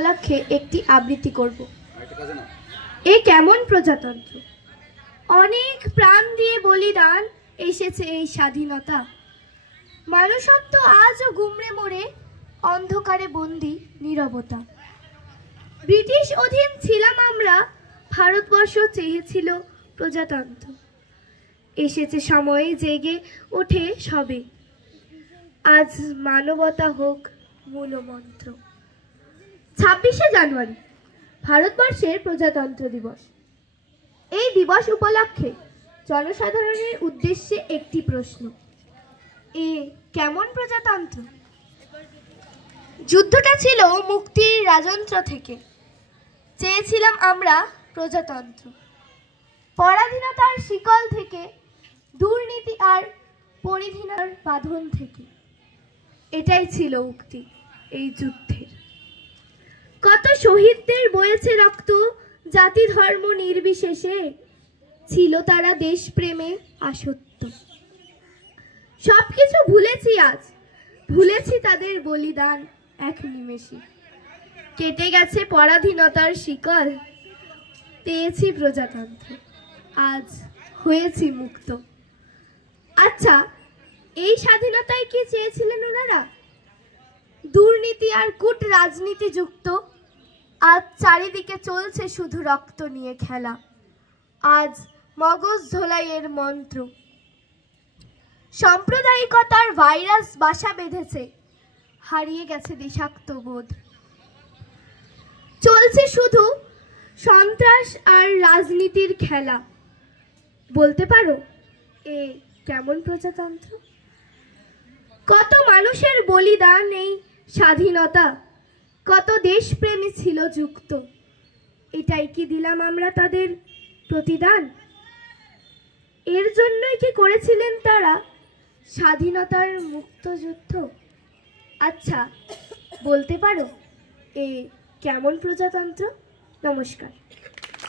উপলক্ষে একটি আবৃত্তি করব। এ কেমন প্রজাতন্ত্র, অনেক প্রাণ দিয়ে বলিদান এসেছে এই স্বাধীনতা। মানুষত্ব আজও গুমড়ে মরে অন্ধকারে বন্দি নীরবতা। ব্রিটিশ অধীন ছিলাম আমরা, ভারতবর্ষ চেয়েছিল প্রজাতন্ত্র। এসেছে সময়ে জেগে ওঠে সবে, আজ মানবতা হোক মূলমন্ত্র। 26শে জানুয়ারি ভারতবর্ষের প্রজাতন্ত্র দিবস। এই দিবস উপলক্ষে জনসাধারণের উদ্দেশ্যে একটি প্রশ্ন, এ কেমন প্রজাতন্ত্র? যুদ্ধটা ছিল মুক্তির রাজতন্ত্র থেকে, চেয়েছিলাম আমরা প্রজাতন্ত্র। পরাধীনতার শিকল থেকে, দুর্নীতি আর পরিধীনতার বাঁধন থেকে, এটাই ছিল মুক্তি এই যুদ্ধের। কত শহীদদের বয়েছে রক্ত, জাতি ধর্ম নির্বিশেষে, ছিল তারা দেশপ্রেমে আসক্ত। সবকিছু ভুলেছি আজ, ভুলেছি তাদের বলিদান এক নিমেষে। কেটে গেছে পরাধীনতার শিকল, পেয়েছি প্রজাতন্ত্র, আজ হয়েছি মুক্ত। আচ্ছা, এই স্বাধীনতায় কি চেয়েছিলেন ওনারা? দুর্নীতি আর কূট রাজনীতি যুক্ত, আজ চারিদিকে চলছে শুধু রক্ত নিয়ে খেলা। আজ মগজ ধোলাইয়ের মন্ত্র, সাম্প্রদায়িকতার ভাইরাস বাসা বেঁধেছে, হারিয়ে গেছে দেশাত্ম বোধ। চলছে শুধু সন্ত্রাস আর রাজনীতির খেলা। বলতে পারো এ কেমন প্রজাতন্ত্র? কত মানুষের বলিদান এই স্বাধীনতা, কত দেশপ্রেমী ছিল যুক্ত, এটাই কি দিলাম আমরা তাদের প্রতিদান? এর জন্যই কি করেছিলেন তারা স্বাধীনতার মুক্তযুদ্ধ? আচ্ছা, বলতে পারো এ কেমন প্রজাতন্ত্র? নমস্কার।